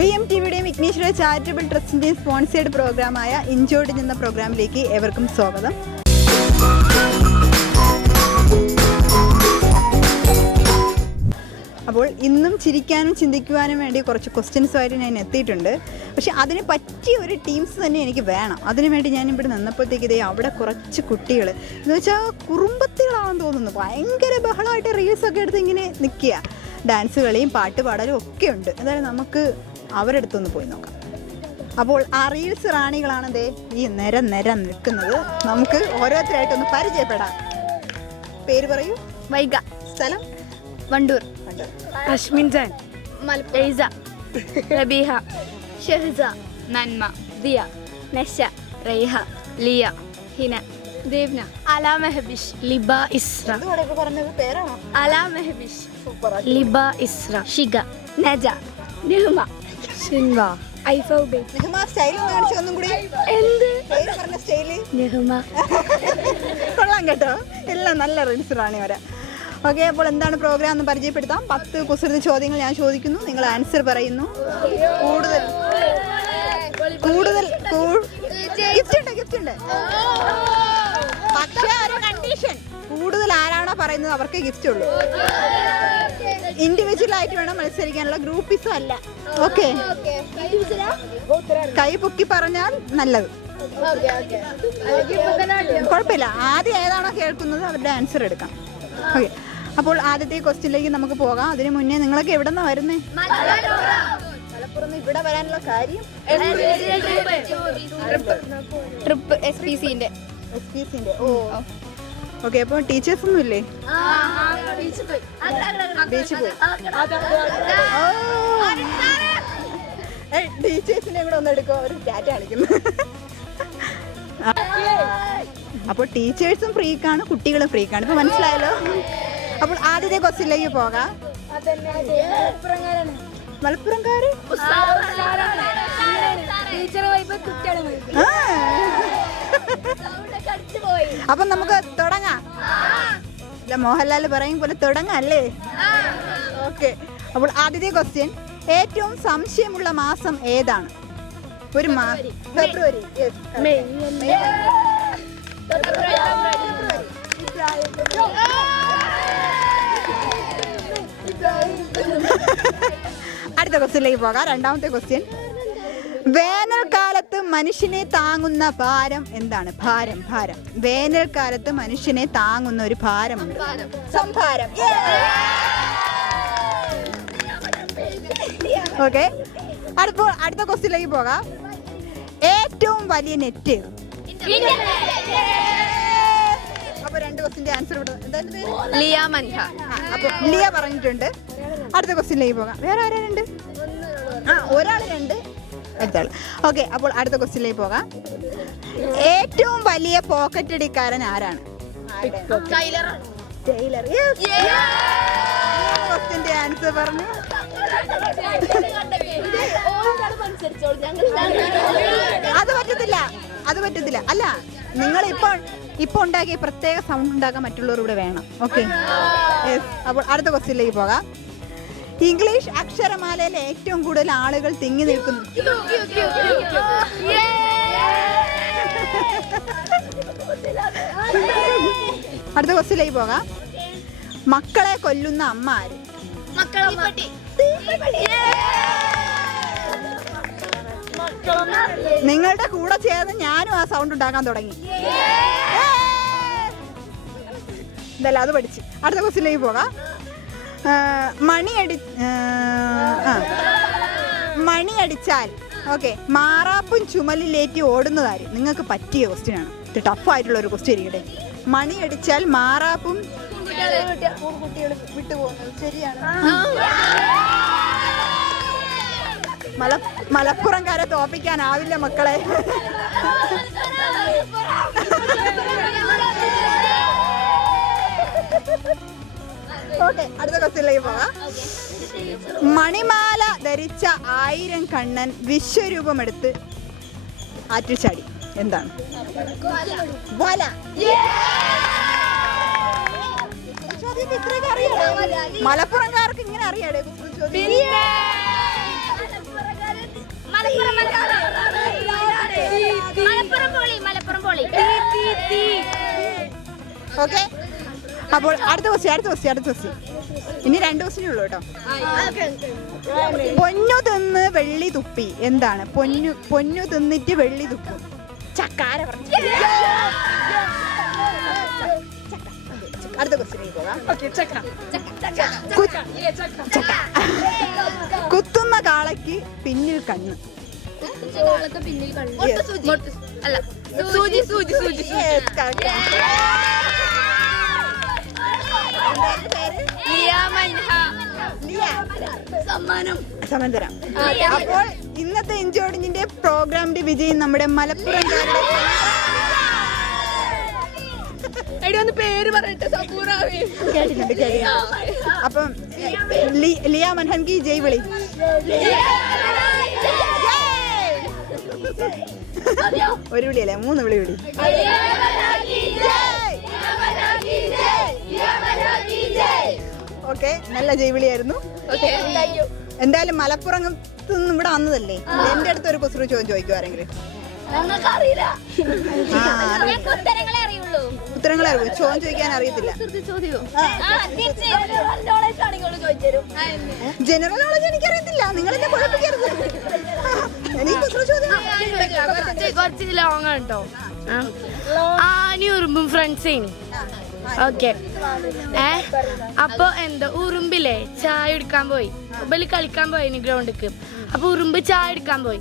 VMTVയുടെയും Vighneshwara charitable ട്രസ്റ്റിന്റെയും sponsored പ്രോഗ്രാമായ injured എന്ന പ്രോഗ്രാമിലേക്ക് ഏവർക്കും സ്വാഗതം. അപ്പോൾ ഇന്നും ചിരിക്കാനും ചിന്തിക്കുവാനും വേണ്ടി കുറച്ച് ക്വസ്റ്റ്യൻസുമായിട്ട് ഞാൻ എത്തിയിട്ടുണ്ട്. പക്ഷേ അതിന് പറ്റിയ ഒരു ടീംസ് തന്നെ എനിക്ക് വേണം. അതിനുവേണ്ടി ഞാൻ ഇവിടെ നിന്നപ്പോഴത്തേക്ക് ഇതേ അവിടെ കുറച്ച് കുട്ടികൾ എന്ന് വെച്ചാൽ കുറുമ്പത്തികളാണെന്ന് തോന്നുന്നു. ഭയങ്കര ബഹളമായിട്ട് റീൽസൊക്കെ എടുത്ത് ഇങ്ങനെ നിൽക്കുക. ഡാൻസ് കളിയും പാട്ട് പാടലും ഒക്കെ ഉണ്ട്. എന്തായാലും നമുക്ക് അവരുടെ അടുത്തൊന്ന് പോയി നോക്കാം. അപ്പോൾ ആ റീൽസ് റാണികളാണ് ദേ ഈ നിര നിൽക്കുന്നത്. നമുക്ക് ഓരോരുത്തരായിട്ടൊന്ന് പരിചയപ്പെടാം. പേര് പറയൂ. വൈഗ. സ്ഥലം? വണ്ടൂർ. അശ്മിൻ ജാൻ. എയ്സ. റബീഹ. ഷെഹ്സ. നന്മ. ദിയ. നഷ. റൈഹ. ലിയ. ഹിന. ദേവ്ന. അലാ മെഹബിഷ്. ലിബ ഇസ്ര. പറഞ്ഞത് പേരാണോ? അലാ മെഹബിഷ്. ലിബ ഇസ്ര. ഷിഗ. നജ. നെഹ്മ. ഷിൻവ. ഐഫൗബെ. നെഹ്മ സ്റ്റൈൽ ഒന്ന് കാണിച്ചു ഒന്നും കൂടി. എന്ത് പേര് പറഞ്ഞ സ്റ്റൈല്? നെഹ്മ. കൊള്ളാം കേട്ടോ. എല്ലാം നല്ല റീൽസ് റാണി വരാം. ഓക്കെ, അപ്പോൾ എന്താണ് പ്രോഗ്രാം എന്ന് പരിചയപ്പെടുത്താം. 10 കുസൃതി ചോദ്യങ്ങൾ ഞാൻ ചോദിക്കുന്നു, നിങ്ങൾ ആൻസർ പറയുന്നു. കൂടുതൽ ഗിഫ്റ്റ് ഉണ്ട്. പക്ഷേ ഒരു കണ്ടീഷൻ, കൂടുതൽ ആരാണോ പറയുന്നത് അവർക്ക് ഗിഫ്റ്റ് ഉള്ളൂ. ഇൻഡിവിജ്വൽ ആയിട്ട് വേണം മത്സരിക്കാനുള്ള, ഗ്രൂപ്പിസും അല്ല. ഓക്കെ, കൈ പൊക്കി പറഞ്ഞാൽ നല്ലത്. കുഴപ്പമില്ല, ആദ്യം ഏതാണോ കേൾക്കുന്നത് അവരുടെ ആൻസർ എടുക്കാം. ഓക്കെ, അപ്പോൾ ആദ്യത്തെ ക്വസ്റ്റ്യനിലേക്ക് നമുക്ക് പോകാം. അതിനു മുന്നേ നിങ്ങളൊക്കെ എവിടെ നിന്നാണ് വരുന്നേ? മലപ്പുറം. ഇവിടെ വരാനുള്ള കാര്യം ട്രിപ്പ് SPCന്റെ. ഓ, ഓക്കെ. അപ്പോൾ ടീച്ചേഴ്സ് ഒന്നും ഇല്ലേ? ബീച്ചിൽ പോയി. ടീച്ചേഴ്സിനെ കൂടെ ഒന്ന് എടുക്കുക, ഒരു ടാറ്റ കളിക്കുന്നു. അപ്പോൾ ടീച്ചേഴ്സും ഫ്രീക്കാണ്, കുട്ടികളും ഫ്രീക്കാണ്. ഇപ്പൊ മനസ്സിലായല്ലോ. അപ്പോൾ ആദ്യത്തെ ക്വസ്റ്റ്യനിലേക്ക് പോകാം. മലപ്പുറംകാര്. അപ്പൊ നമുക്ക് തുടങ്ങാം. ഇല്ല, മോഹൻലാൽ പറയും പോലെ തുടങ്ങാം അല്ലേ? ഓക്കെ, അപ്പോൾ ആദ്യത്തെ ക്വസ്റ്റ്യൻ, ഏറ്റവും സംശയമുള്ള മാസം ഏതാണ്? ഒരു ഫെബ്രുവരി. അടുത്ത ക്വസ്റ്റ്യനിലേക്ക് പോകാം. രണ്ടാമത്തെ ക്വസ്റ്റ്യൻ, വേനൽക്കാലത്ത് മനുഷ്യനെ താങ്ങുന്ന ഭാരം എന്താണ്? ഭാരം. വേനൽക്കാലത്ത് മനുഷ്യനെ താങ്ങുന്ന ഒരു ഭാരമുണ്ട്. സംഭാരം. ഓക്കെ, അടുത്ത ക്വസ്റ്റ്യനിലേക്ക് പോകാം. ഏറ്റവും വലിയ നെറ്റ്. അപ്പൊ 2 ക്വസ്റ്റ്യന്റെ ആൻസർ ലിയ മൻഹ. അപ്പൊ ലിയ പറഞ്ഞിട്ടുണ്ട്. അടുത്ത ക്വസ്റ്റ്യനിലേക്ക് പോകാം. വേറെ ആരാണ്ട്? ഒരാൾ 2, അടുത്താള്. ഓക്കെ, അപ്പോൾ അടുത്ത ക്വസ്റ്റ്യനിലേക്ക് പോകാം. ഏറ്റവും വലിയ പോക്കറ്റ് അടിക്കാരൻ ആരാണ്? ടൈലർ. ക്വസ്റ്റ്യന്റെ ആൻസർ പറഞ്ഞു. അത് പറ്റത്തില്ല. അല്ല, നിങ്ങൾ ഇപ്പൊ ഉണ്ടാക്കിയ പ്രത്യേക സൗണ്ട് ഉണ്ടാക്കാൻ മറ്റുള്ളവർ ഇവിടെ വേണം. ഓക്കെ, അപ്പോൾ അടുത്ത ക്വസ്റ്റ്യനിലേക്ക് പോകാം. ഇംഗ്ലീഷ് അക്ഷരമാലയിൽ ഏറ്റവും കൂടുതൽ ആളുകൾ തിങ്ങി നിൽക്കുന്നു. അടുത്ത ക്വസ്റ്റ്യനിലേക്ക് പോകാം. മക്കളെ കൊല്ലുന്ന അമ്മ ആര്? നിങ്ങളുടെ കൂടെ ചേർന്ന് ഞാനും ആ സൗണ്ട് ഉണ്ടാക്കാൻ തുടങ്ങി. എന്തായാലും അത് പഠിച്ച്. അടുത്ത ക്വസ്റ്റ്യനിലേക്ക് പോകാം. മണിയടിച്ചാൽ മാറാപ്പും ചുമലിലേറ്റി ഓടുന്നതാര്? നിങ്ങൾക്ക് പറ്റിയ ക്വസ്റ്റ്യനാണ് ഇത്. ടഫായിട്ടുള്ള ഒരു ക്വസ്റ്റ്യൻ ഇരിക്കട്ടെ. മണിയടിച്ചാൽ മാറാപ്പും കുട്ടികൾ വിട്ടുപോകുന്നത് ശരിയാണ്. മലപ്പുറംകാരെ തോപ്പിക്കാനാവില്ല മക്കളെ. ഓക്കെ, അടുത്ത ക്വസ്റ്റ്യനിലേക്ക് പോകാം. മണിമാല ധരിച്ച 1000 കണ്ണൻ വിശ്വരൂപമെടുത്ത് ആറ്റിൽ ചാടി. എന്താണ്? വല. മലപ്പുറംകാർക്ക് ഇങ്ങനെ അറിയാടേ? ഓക്കെ, അപ്പോൾ അടുത്ത ക്വസ്റ്റ്യൻ. ഇനി 2 ക്വസ്റ്റ്യനേ ഉള്ളൂ കേട്ടോ. പൊന്നു തിന്ന് വെള്ളി തുപ്പി എന്താണ്? പൊന്നു തിന്നിട്ട് വെള്ളി തുപ്പും. ചക്കാര പറഞ്ഞു. അടുത്ത ക്വസ്റ്റ്യനിലേക്ക് പോകാം. കുത്തുന്ന കാളയ്ക്ക് പിന്നിൽ കണ്ണ്. Yes, correct. സമന്തരം. അപ്പോൾ ഇന്നത്തെ ഇഞ്ചോടിഞ്ചിന്റെ പ്രോഗ്രാമിന്റെ വിജയം നമ്മുടെ മലപ്പുറം പേര് പറയട്ടെ. കേട്ടിട്ടുണ്ട്. അപ്പം ലിയ മൻഹൻ കി ജയ് വിളി. ഒരു വിളിയല്ലേ, 3 വിളി. ഓക്കെ, നല്ല ജൈവിളിയായിരുന്നു. എന്തായാലും മലപ്പുറത്ത് നിന്ന് ഇവിടെ വന്നതല്ലേ, എന്റെ അടുത്ത് ഒരു കുസൃ ചോദിക്കും ആരെങ്കിലും. ഉത്തരങ്ങളെ അറിയൂ, ചോദ്യം ചോദിക്കാൻ അറിയത്തില്ല. ജനറൽ നോളജ് എനിക്കറിയത്തില്ല, നിങ്ങൾ എന്നെ കുഴപ്പിക്കരുത്. എനിക്ക് കുസൃ ചോദ്യം കുറച്ച് ലോങ് ആണ് കേട്ടോ. ആനി ഉറുമ്പും ഫ്രണ്ട്സേനി. ഓക്കെ, അപ്പൊ എന്താ ഉറുമ്പില്ലേ ചായ എടുക്കാൻ പോയി. ഉറുമ്പിൽ കളിക്കാൻ പോയി ഗ്രൗണ്ടിക്ക്. അപ്പൊ ഉറുമ്പ് ചായ എടുക്കാൻ പോയി.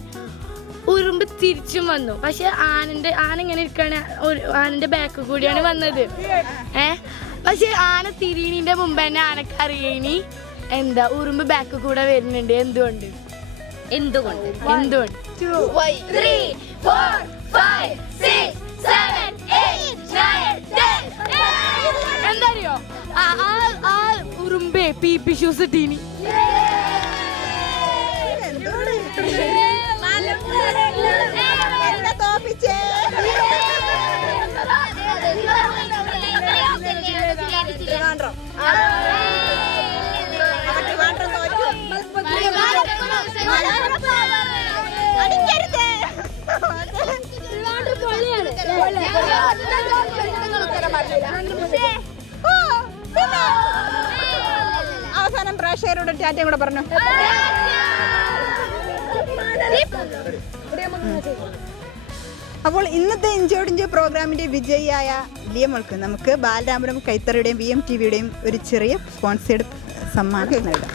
ഉറുമ്പ് തിരിച്ചും വന്നു. പക്ഷെ ആന ഇങ്ങനെ ഇരിക്കാണ്, ആനന്റെ ബാക്ക് കൂടിയാണ് വന്നത്. പക്ഷെ ആന തിരിയണിന്റെ മുമ്പ് തന്നെ ആനക്ക് അറിയണി എന്താ ഉറുമ്പ് ബാക്ക് കൂടെ വരുന്നുണ്ട്. എന്തുകൊണ്ട്? 2 3 4 5 6 7 8 9 10. എന്തറിയോ, ആ ഉറുമ്പേ പീപ്പി ഷൂസ് ഇട്ടീനി. അവസാനം പ്രേക്ഷകരോട് ടാറ്റയും കൂടെ പറഞ്ഞു. അപ്പോൾ ഇന്നത്തെ ഇഞ്ചോടിഞ്ച് പ്രോഗ്രാമിന്റെ വിജയിയായ ലിയമോൾക്ക് നമുക്ക് ബാലരാമപുരം കൈത്തറിയുടെയും BM TVയുടെയും ഒരു ചെറിയ സ്പോൺസേഡ് സമ്മാനം നൽകാം.